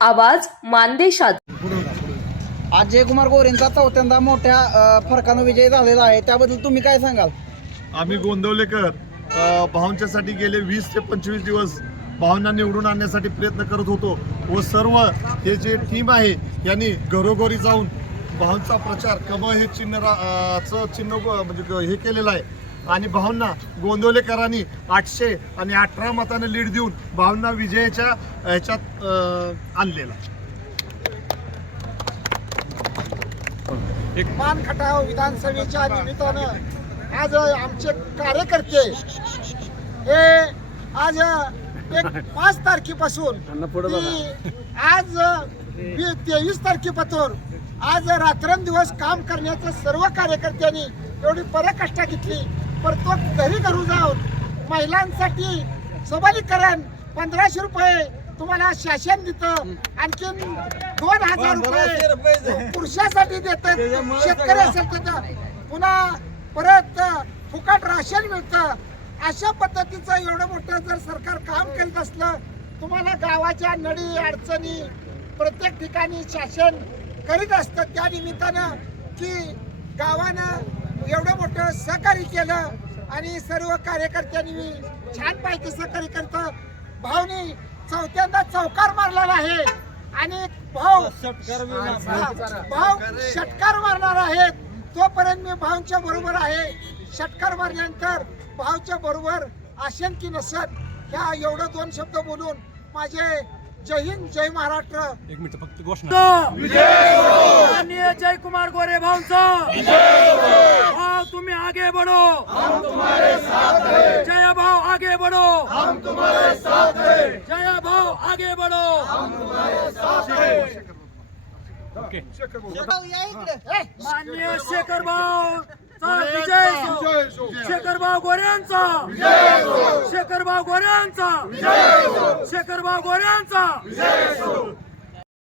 आवाज मानदेशात. आज जयकुमार गोरेंचा चौथ्यांदा मोठ्या अ, फरकानं विजय झालेला आहे. त्याबद्दल तुम्ही काय सांगाल? आम्ही गोंदवलेकर अ, भाऊंच्यासाठी गेले वीस ते पंचवीस दिवस भाऊंना निवडून आणण्यासाठी प्रयत्न करत होतो. व सर्व हे जे टीम आहे यांनी घरोघरी जाऊन भाऊंचा प्रचार कमळ हे चिन्ह रा- अ, चं चिन्ह ब- म्हणजे ग- हे केलेलं आहे. आणि भाऊंना गोंदवलेकरांनी आठशे आणि अठरा मतानं लीड देऊन भाऊंना विजयाच्या ह्याच्यात आणलेला. मानखटाव विधानसभेच्या निमित्तानं आज आमचे कार्यकर्ते हे आज एक पाच तारखेपासून आज तेवीस तारखेपासून आज रात्रंदिवस काम करण्याचं सर्व कार्यकर्त्यांनी एवढी पराकष्टा घेतली. प्रत्येक घरी घरू जाऊन महिलांसाठी सबलीकरण पंधराशे रुपये तुम्हाला शासन देतं. आणखीन दोन हजार रुपये पुरुषासाठी असेल तर पुन्हा परत फुकट राशन मिळतं. अशा पद्धतीचं एवढं मोठं जर सरकार काम करीत असलं तुम्हाला गावाच्या नडी अडचणी प्रत्येक ठिकाणी शासन करीत असतं. त्या निमित्तानं की गावानं एवढं मोठं सहकार्य केलं आणि सर्व कार्यकर्त्यांनी मी पाहिजे सहकार्य करतं भाऊनी चौथ्यांदा चौकार मारलेला आहे. आणि भाऊ भाऊ षटकार मारणार आहेत तोपर्यंत मी भाऊंच्या बरोबर आहे. षटकार मारल्यानंतर भाऊच्या बरोबर आशेन की नसत ह्या एवढं दोन शब्द बोलून माझे जय हिंद जय महाराष्ट्र. माननीय जय कुमार गोरे भाऊंचा. भाव तुम्ही आगे बढ़ो. हम तुम्हारे साथ हैं. जय भाव आगे बढ़ो. हम तुम्हारे साथ हैं. जय भाव आगे बढ़ो. माननीय शेखर भाऊ विजय. असो. गोऱ्यांचा शेखर गोऱ्यांचा शेखर गोऱ्यांचा